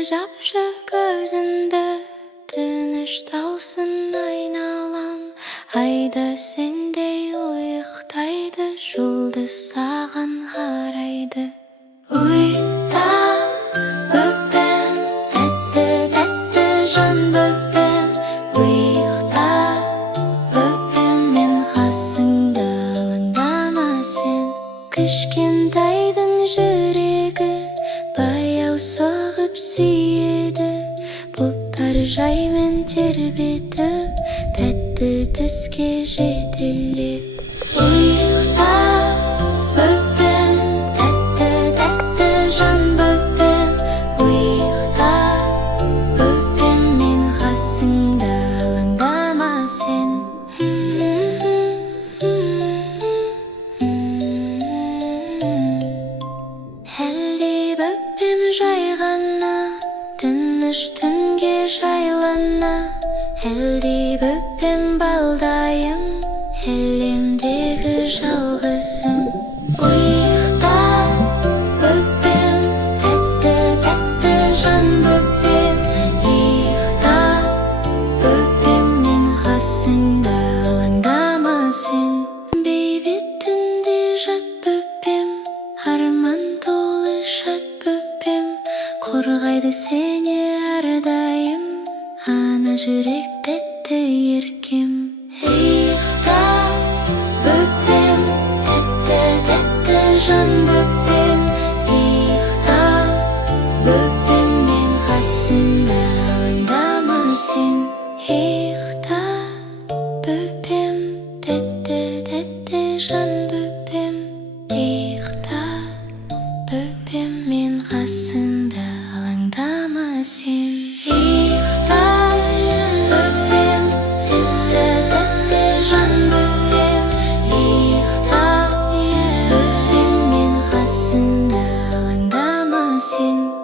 жапшы көзіңді, тынышталсын айналам. Айда сендей ұйықтайды, жұлдыз саған қарайды. Ұйықта бөпем, тәтті-тәтті жан бөпем. Ұйықта бөпем, мен қасыңда, алаңдама сен. Кішкентайдың жүрегі баяу соғып сүйеді. Бұлттар жаймен тербетіп, тәтті түске жетелеп. Ұйықта бөпем, тәтті-тәтті жан бөпем. Ұйықта бөпем, мен қасыңда, алаңдама сен. Әлде бөпем жай ғана, тыныш түнге жайлана. Әлде бөпем балдайым, әлемдегі жалғызым. Ұйықта бөпем, тәтті-тәтті жан бөпем. Ұйықта бөпем, мен қасыңда, алаңдама сен. Бейбіт түнде жат бөпем, арман толы шат бөпем. Қорғайды сені әрдайым, ана жүрек тәтті еркем. Ұйықта бөпем, тәтті-тәтті жан бөпем. Ұйықта бөпем, мен қасыңда, алаңдама сен. Ұйықта бөпем, тәтті-тәтті жан бөпем. Ұйықта бөпем, мен қасыңда, алаңдама сен. Ұйықта бөпем, тәтті-тәтті жан бөпем. Ұйықта бөпем, мен қасыңда, алаңдама сен.